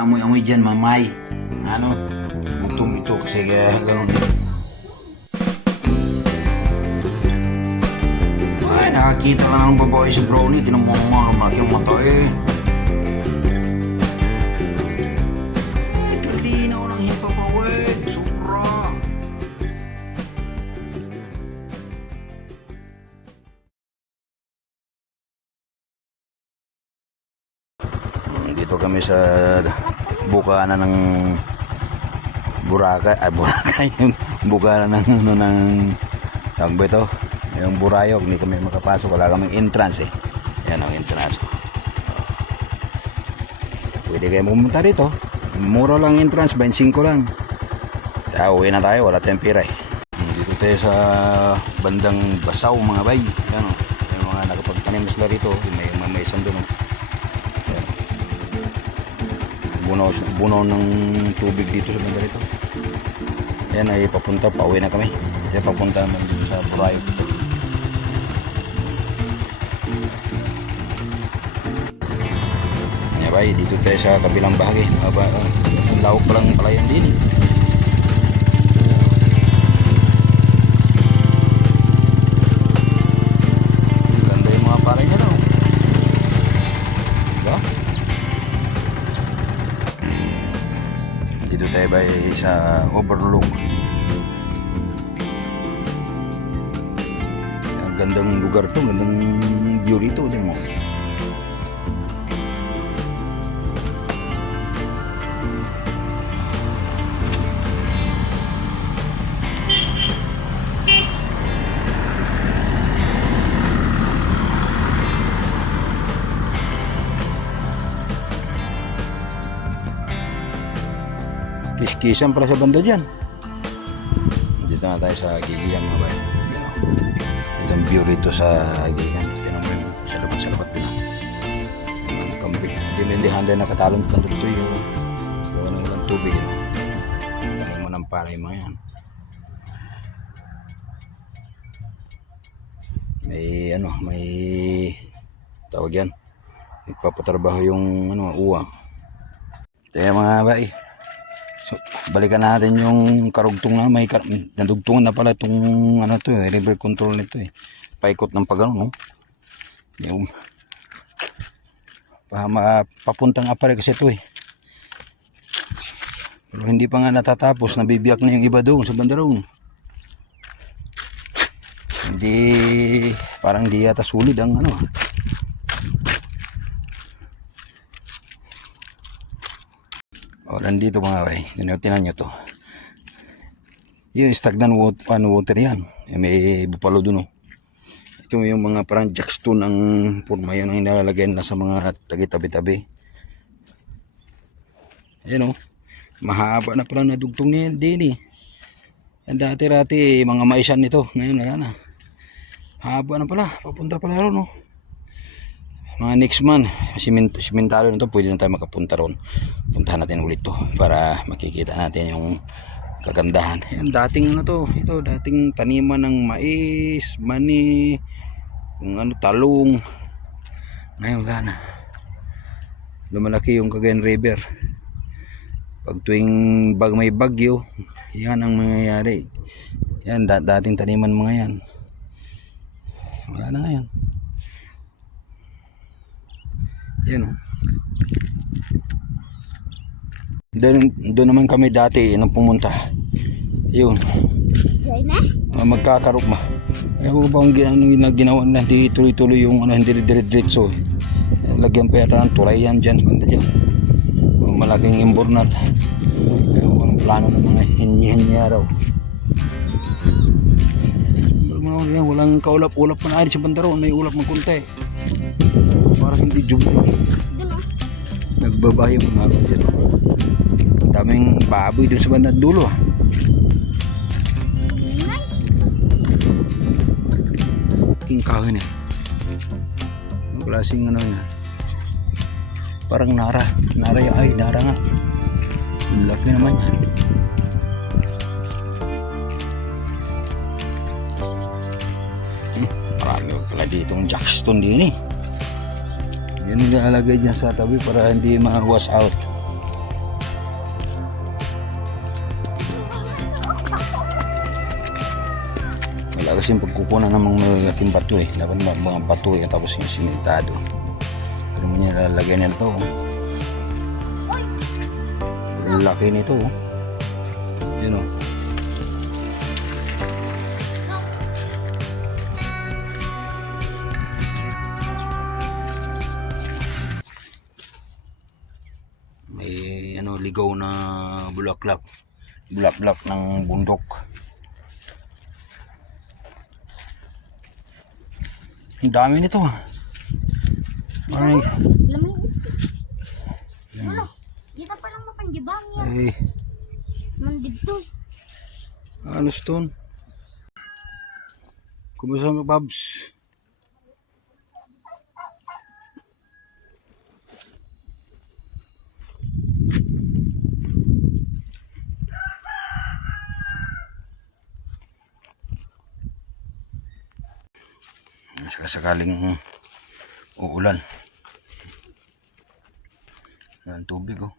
Nang inaamoy-amoy dyan, mamay. Ano? Gutom ito kasi kaya ganun. Ay, nakakita lang ng babae si Brownie. Tinan mo nga, lumaki ang mata eh. Dito kami sa bukana ng Boracay, ay Boracay, yung bukana ng ano ng tawag ba ito? Yung Burayog, hindi kami makapasok, wala kaming entrance eh. Yan ang entrance ko. Pwede kayo pumunta dito. Mura lang entrance, 25 lang. Kaya uwi na tayo, wala tayong pira eh. Dito tayo sa bandang Basaw mga bay. Yan o. Yung mga nakapagtanim sila rito, may, may, may isang doon. oh. Yan. Buno, buno ng tubig dito sa banda rito. Yan ay papunta, pauwi na kami. Kasi papunta naman dito sa Burayog dito. Yan bay, dito tayo sa kabilang bahagi. Maba, ang lawak pa lang pala yan din. eh. Dito tayo ba sa overlook. Ang gandang lugar to, gandang view rito. Din mo. Kiskisan pala sa banda dyan. Dito na tayo sa Gigian mga bayan. Oh. Ito ang view rito sa Gigian. Tinan mo yung sa labat sa labat na. Ang kambi. Hindi na hindi handa nakatalon pa dito yung yung ano ng tubig. Yun. Tanong mo ng palay mga yan. May ano, may tawag yan. Nagpapatrabaho yung ano, uwang. Kaya mga bay, So, balikan natin yung karugtong na may kar- nadugtungan na pala itong ano to eh, river control nito eh. Paikot ng pagano no. Yung pa, ma, papuntang apare kasi ito eh. Pero hindi pa nga natatapos, nabibiyak na yung iba doon sa banda roon. Hindi, parang di yata sulit ang ano. Nandito mga bay. Tinan nyo to. Yung stagnant water, ano, water yan. May bupalo dun oh. Ito yung mga parang jackstone ang forma yun ang nilalagay na sa mga tagi-tabi-tabi. Ayan oh. Mahaba na pala nadugtong niya din eh. Yan dati-rati mga maisan nito. Ngayon wala na. Haba na pala. Papunta pala ron oh mga next month, simint simentado na to, pwede na tayo makapunta ron. Puntahan natin ulit to para makikita natin yung kagandahan. Yan, dating ano to, ito, dating taniman ng mais, mani, yung ano, talong. Ngayon wala na. Lumalaki yung Cagayan River. Pag tuwing bag may bagyo, yan ang mangyayari. Yan, da dating taniman mga yan. Wala na ngayon. Yan oh. Doon, doon naman kami dati nung pumunta. Yun. China? Uh, magkakarugma. Ewan ko ba ang gina- gina- ginawa na hindi tuloy-tuloy yung ano, hindi dire-diretso. Eh. Lagyan pa yata ng tulay yan dyan. Banda dyan. Malaking imbornat. Ewan ko ang plano ng mga hinyi-hinyi raw. Pero walang kaulap-ulap pa na ay sa bandaron. May ulap ng kunti. Para hindi. Doon oh. Nagbabahay yung mga ako dyan. Ang daming baboy dun sa bandang dulo. ah. King kahoy na. Ang klaseng ano yan. Parang nara. Nara yung ay, nara nga. Laki naman yan. Hmm, Marami pala ditong jackstone din eh. Yan yung nilalagay dyan sa tabi para hindi ma-wash out. Wala kasi yung pagkukunan ng mga malaking bato eh. Dapat mga bato eh tapos yung simentado. Pero ano mo nilalagay nila ito. Oh. Laki nito oh. Yun oh. Ligaw na bulaklak. Bulaklak ng bundok. Ang dami nito ah. Ay, Lamang is. Ano? Kita pa lang mapanjibang yan. ay, Mandig to. alos ton. Kumusta mo, Babs? Sakaling uulan. Ang tubig oh.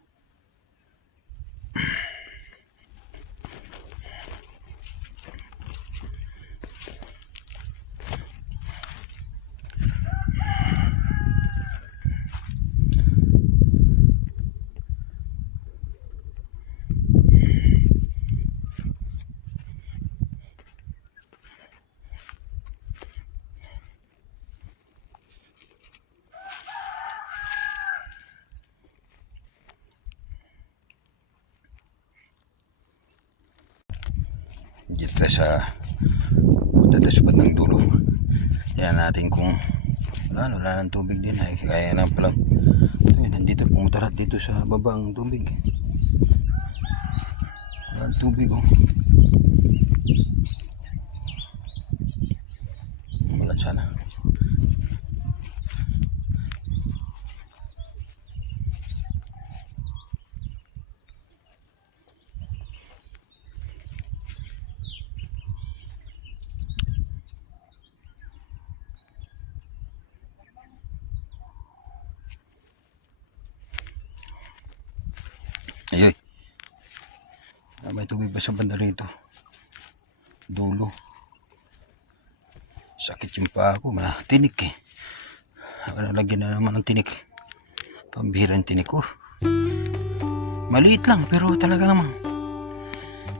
dito tayo sa punta tayo sa bandang dulo. Yan natin kung wala, wala ng tubig din ay kaya na palang nandito pumunta dito sa baba ang tubig. Wala ng tubig oh wala sana Ayoy. Ah, May tubig ba sa banda rito? Dulo. Sakit yung paa ko. Mala, tinik eh. Lagyan na naman ng tinik. Pambihira yung tinik ko. Maliit lang, pero talaga naman.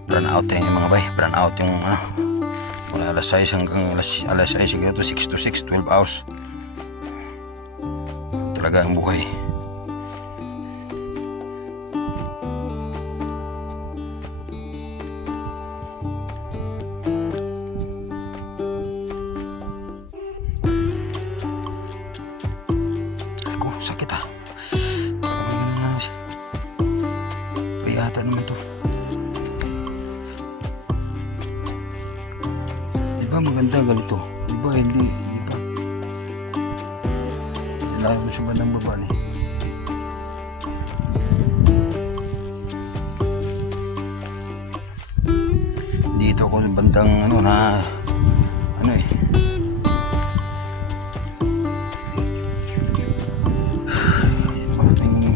Run out yan yung mga bay. Run out yung ano. Mula alas 6 hanggang alas, alas 6 siguro to 6 to 6, 12 hours. Talaga ang buhay. Di ba maganda ganito? Di ba hindi? Di ba? Kailangan mo sa bandang baba ni. Dito ako sa bandang ano na ano eh maraming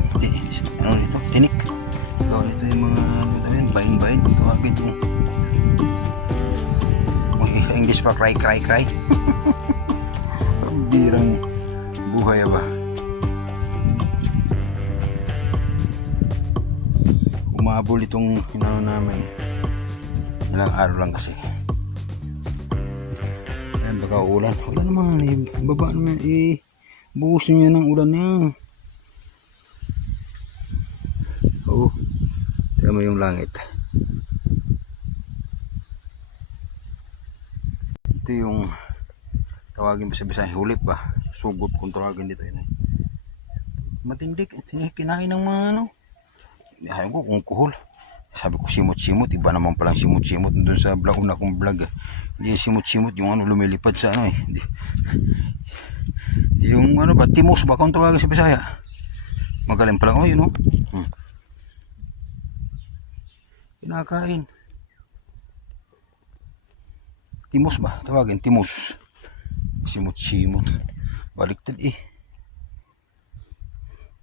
ano nito, tinik. Ikaw nito yung mga ano yun, bain-bain. Tawagin mo. English pa, cry, cry, cry. Ang birang buhay ba? Umabol itong inano namin. Ilang araw lang kasi. Ayan, baka ulan. Wala naman. Eh, baba naman. Eh, buhos niya ng ulan niya. Oo. Tignan mo yung langit. Ito yung tawagin ba sa hulip ba? Sugot kung tawagin dito yun. eh. Matindik, kinain ng mga ano. Ayaw ko kung kuhol. Sabi ko simot-simot, iba naman palang simot-simot doon sa vlog una kong vlog. ah. Hindi simot-simot yung ano lumilipad sa ano eh. Yung ano ba, timos ba kung tawagin sa Bisaya? Magaling pala ko yun, no? Hmm. Kinakain. Timos ba? Tawagin, timos. Simot-simot. Baliktad eh.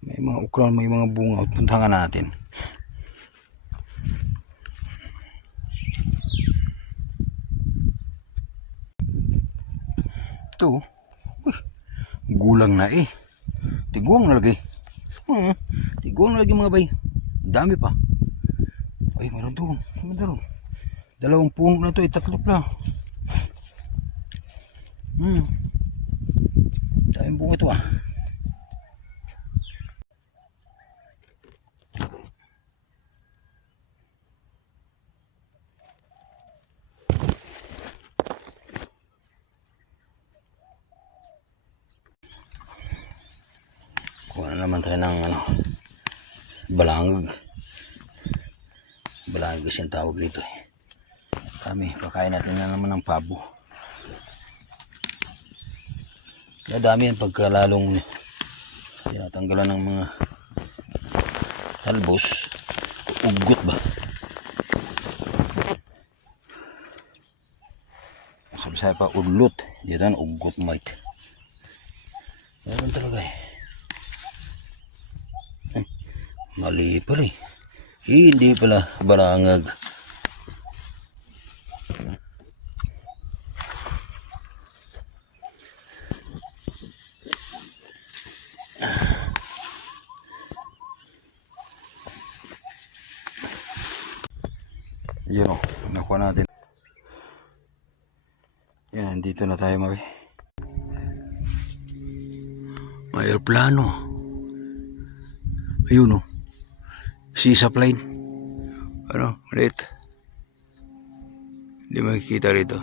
May mga ukran, may mga bunga. Punta natin. Ito. Uy, gulang na eh. Tiguang na lagi. Hmm, tiguang na lagi mga bay. Dami pa. Ay, meron doon. Meron doon. Dalawang puno na to. Itaklop na. Hmm. Daming bunga ito ah. Kuha na naman tayo ng ano, balangag. Balangag kasi tawag dito eh. Kami, pakain natin na naman ng pabo. Madami yan pagkalalong tinatanggalan ng mga talbos. Ugot ba? Sa pa, udlot. Dito na, ugot mate. Meron talaga eh. Eh, Mali pala eh. Hindi pala barangag. Yun o, nakuha natin. Yan, dito na tayo mami. May aeroplano. Ayun o. Sea plane. Ano, ulit. Hindi makikita rito.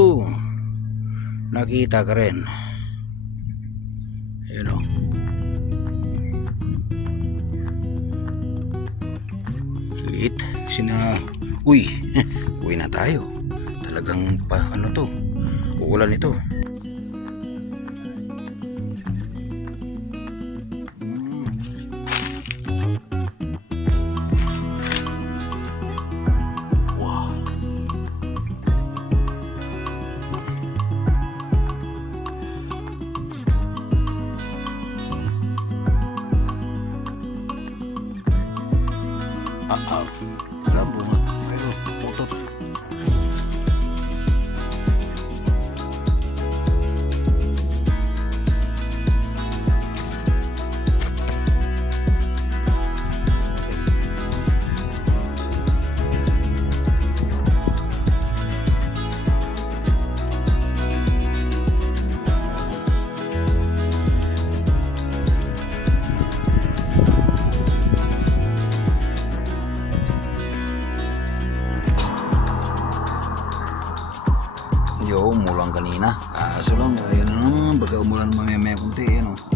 Oh, nakita ka rin. Ayun o. Liit. Sina... Uy! Uwi na tayo. Talagang pa... Ano to? Uulan ito. Umulan kanina. Kaso lang, ayun na naman. Baga umulan mamaya-maya kunti. Ano.